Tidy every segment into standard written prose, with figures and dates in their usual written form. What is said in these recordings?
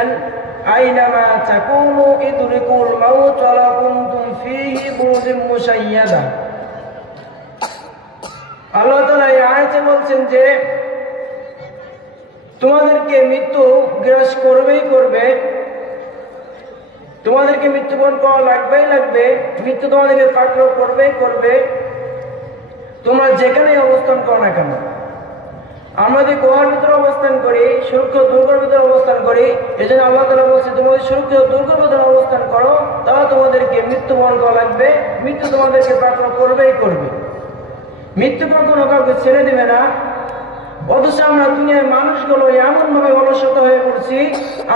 বলছেন, আইনামা তাকুনু ইদরিকুল মাউত ওয়া কুনতুম ফীহি বুরুজিম মুশাইয়াদা। আল্লাহ তাআলা এই আয়াতে বলছেন যে তোমাদেরকে মৃত্যু গ্রাস করবেই করবে, তোমাদেরকে মৃত্যুবরণ করা লাগবেই লাগবে, মৃত্যু তোমাদেরকে পাকড়াও করবেই করবে, তোমরা যেখানেই অবস্থান করো না কেন। আমরা যদি গুহার ভিতরে অবস্থান করি, সুরক্ষিত দুর্গের ভিতরে অবস্থান করি, এই জন্য আল্লাহ তাআলা বলছে তোমাদের সুরক্ষিত দুর্গের ভিতরে অবস্থান করো, তাহলে তোমাদেরকে মৃত্যুবরণ করা লাগবে, মৃত্যু তোমাদেরকে পাকড়াও করবেই করবে। মৃত্যু কখনো কাউকে ছেড়ে দিবে না। অথচ আমরা দুনিয়ার মানুষগুলো এমন ভাবে অলসত হয়ে পড়ছি,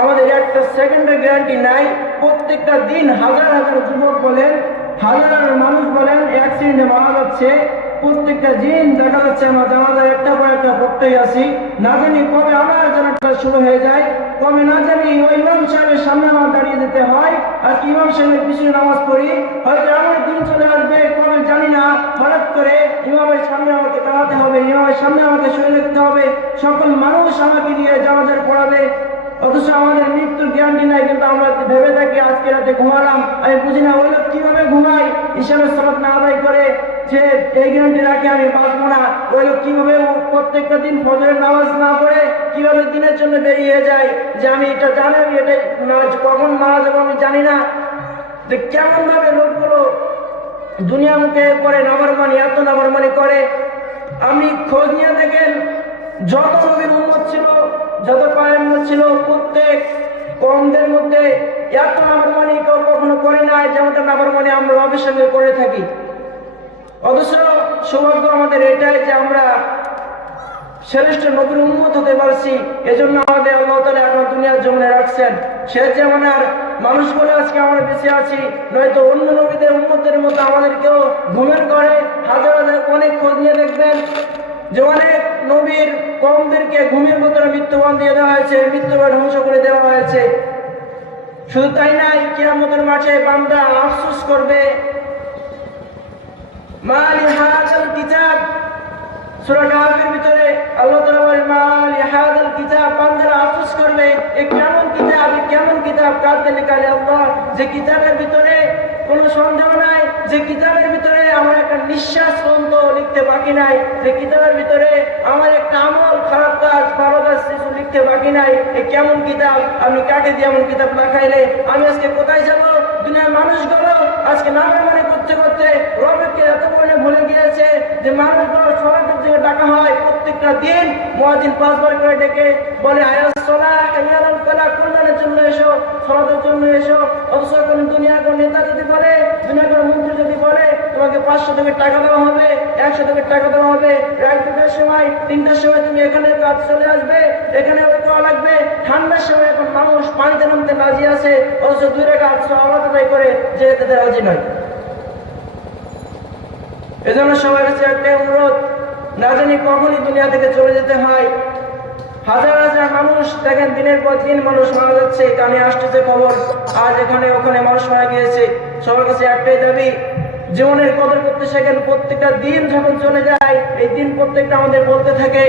আমাদের একটা সেকেন্ডের গ্যারান্টি নাই। প্রত্যেকটা দিন হাজার হাজার যুবক বলেন, হাজার হাজার মানুষ বলেন অ্যাক্সিডেন্টে মারা যাচ্ছে। প্রত্যেকটা দিন দেখা যাচ্ছে আমরা জানাজার একটা পর একটা পড়তেই আসি, না জানি কবে আমার জানাটা শুরু হয়ে যায়, কবে না জানি ওই ইমাম সাহেবের সামনে আমার দাঁড়িয়ে যেতে হয়। আজকে ইমাম সাহেবের পিছনে নামাজ পড়ি, হয়তো আমার দিন চলে আসবে কবে জানি না, হঠাৎ করে ইমামের সামনে আমাকে দাঁড়াতে হবে, ইমামের সামনে আমাকে শুয়ে দেখতে হবে, সকল মানুষ আমাকে নিয়ে জানাজার পড়াবে। অথচ আমাদের মৃত্যুর গ্যারান্টি নাই, কিন্তু আমরা ভেবে থাকি আজকে রাতে ঘুমালাম, আমি বুঝি না ওই লোক কিভাবে ঘুমাই, হিসাবে সালাত না আদায় করে, যে এই গ্যারান্টি রাখে আমি বাঁচবো না। ওই লোক কিভাবে প্রত্যেকটা দিন ফজরের নামাজ না পড়ে কিভাবে দিনের জন্য বেরিয়ে যায়, যে আমি এটা জানি, আমি এটা কখন মারা যাবো আমি জানি না। যে কেমন ভাবে লোকগুলো দুনিয়া মুখে করে নাফরমানি, এত নাফরমানি করে। আপনি খোঁজ নিয়ে দেখেন, যত নবীর উম্মত ছিল, যত পায়গম্বর ছিল, প্রত্যেক কওমদের মধ্যে এত নাফরমানি কেউ কখনো করে নাই যেমনটা নাফরমানি আমরা রবের সঙ্গে করে থাকি। অথচ সৌভাগ্য আমাদের এটাই যে আমরা শ্রেষ্ঠ নবীর উম্মত হতে পারছি। এজন্য আমাদের আল্লাহ তাআলা এখন দুনিয়ার জমিনে রাখছেন। সে যেমনার মানুষ বলে আজকে আমরা বেঁচে আছি, নয়তো অন্য নবীদের উম্মতের মতো আমাদেরকেও ঘুমের ঘরে হাজার হাজার অনেক খোঁজ নিয়ে দেখবেন যে অনেক নবীর কওমদেরকে ঘুমের ভিতরে মৃত্যুবরণ দিয়ে দেওয়া হয়েছে, মৃত্যুবরণ ধ্বংস করে দেওয়া হয়েছে। শুধু তাই নাই, কিয়ামতের মাঠে বান্দা আফসোস করবে, মা লিহাযাল কিতাব, সূরা কাহফের ভিতরে আল্লাহ তাআলা বলেন মা লিহাযাল কিতাব, বান্দারা আফসোস করবে এই কেমন কিতাব, এই কেমন কিতাব কাঁদতে লিখালে আল্লাহ, যে কিতাবের ভিতরে কোনো সন্দেহ নাই, যে কিতাবের ভিতরে আমার একটা নিঃশ্বাস পর্যন্ত লিখতে বাকি নাই, যে কিতাবের ভিতরে আমার একটা আমল, খারাপ কাজ, ভালো কাজ কিছু লিখতে বাকি নাই। এই কেমন কিতাব, আমি কাকে দিয়ে এমন কিতাব না খাইলে আমি আজকে কোথায় যাব? দুনিয়ার মানুষগুলো আজকে নাফরমানি করতে করতে রবকে এত পরিমাণে ভুলে গিয়েছে যে মানুষগুলো সালাতের দিকে ডাকা হয়, প্রত্যেকটা দিন মুয়াজ্জিন 5 বার করে ডেকে বলে আয়াস সালাহ হাইয়াল ফালাহ, কল্যাণের জন্য এসো, সালাতের জন্য এসো। অথচ কোন দুনিয়ার কোন নেতা যদি বলে, দুনিয়ার কোন মন্ত্রী যদি বলে তোমাকে 500 টাকা দেওয়া হবে, 100 টাকা দেওয়া হবে, রাত 2টার সময় 3টার সময় তুমি এখানে কাজ চলে আসবে, এখানে ওই করা লাগবে। ঠান্ডার সময় এখন মানুষ পানিতে নামতে রাজি আছে, অথচ 2 রাকাত সালাত আদায় করে যেতে রাজি নয়। এজন্য সবার কাছে একটাই অনুরোধ, না জানি কখনই দুনিয়া থেকে চলে যেতে হয়। হাজার হাজার মানুষ দেখেন, দিনের পর দিন মানুষ মারা যাচ্ছে, কানে আসতেছে খবর, আজ এখানে ওখানে মানুষ মারা গিয়েছে। সবার কাছে একটাই দাবি, জীবনের কদর করতে শেখেন। প্রত্যেকটা দিন যখন চলে যায়, এই দিন প্রত্যেকটা আমাদের বলতে থাকে,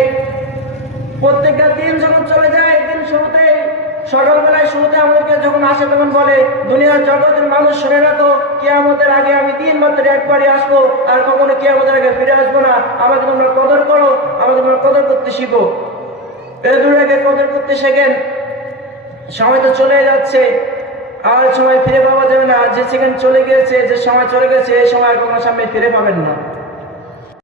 প্রত্যেকটা দিন যখন চলে যায়, দিন শুরুতে সকালবেলায় শুরুতে আমাদেরকে যখন আসে তখন বলে দুনিয়ার জগতের মানুষ শুনে রাখো, কিয়ামতের আগে আমি দিন মাত্র একবারই আসবো, আর কখনো কিয়ামতের আগে ফিরে আসবো না। আমাকে তোমরা কদর করো, আমাকে তোমরা কদর করতে শিখো। এই দুনিয়াকে কদর করতে শেখেন। সময় তো চলে যাচ্ছে, আর সময় ফিরে পাওয়া যাবে না। যে সেকেন্ড চলে গিয়েছে, যে সময় চলে গেছে, এই সময় আর কখনো সামনে ফিরে পাবেন না।